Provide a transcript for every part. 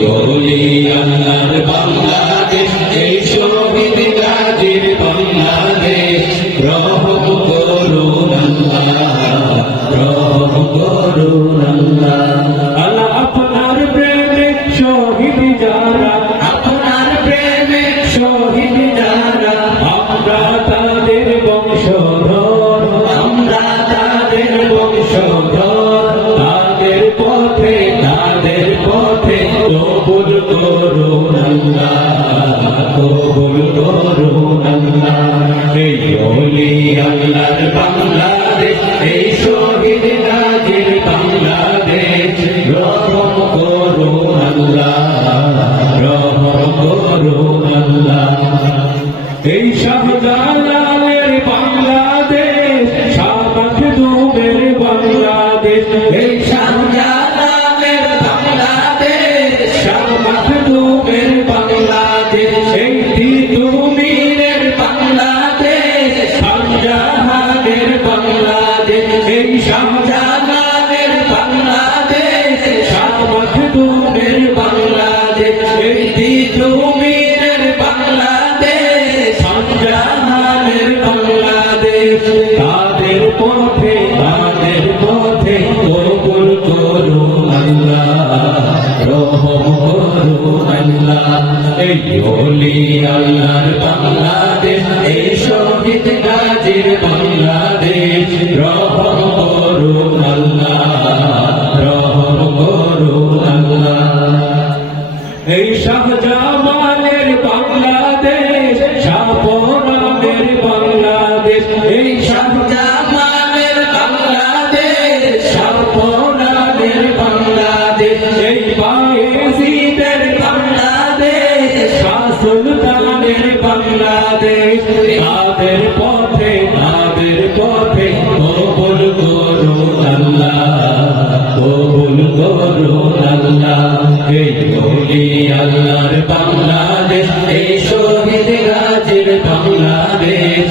বলি আল্লাহর বলি আল্লাহর বাংলাদেশ, এই শহীদ গাজীর বাংলাদেশ, রহম করুন আল্লাহ, রহম করুন আল্লাহ। এই শাহজালালের বাংলাদেশ শাহবাগ বাংলাদেশ তিতুমিরের বাংলাদেশ শাহজাহানের বাংলাদেশ। তাদের পথে তাদের পথে কবুল করুন আল্লাহ, রহম করুন আল্লাহ। এই বলি আল্লাহর বাংলাদেশ, এই শহীদ গাজীর বাংলাদেশ, রহম শাহজামানের বাংলাদেশ শাহপরামের বাংলাদেশ। এই শাহজামানের বাংলাদেশ শাহপরানের বাংলাদেশ। এই বায়েজিদের বাংলাদেশ, শাহ সুলতানের বাংলাদেশ। তাদের পথে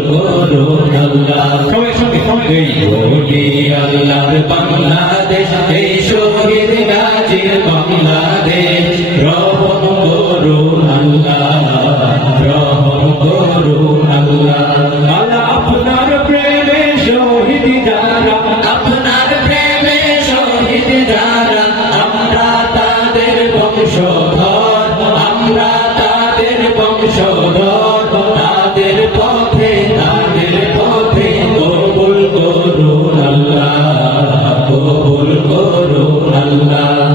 করুন আল্লাহ সবাই সঙ্গে সঙ্গে ভোগী আল্লাহর বাংলাদেশ এই আপনার প্রেমে শহীদ আপনার প্রেমে শহীদ যারা আমরা তাদের বংশধর আমরা তাদের বংশধর তাদের বংশ Ananda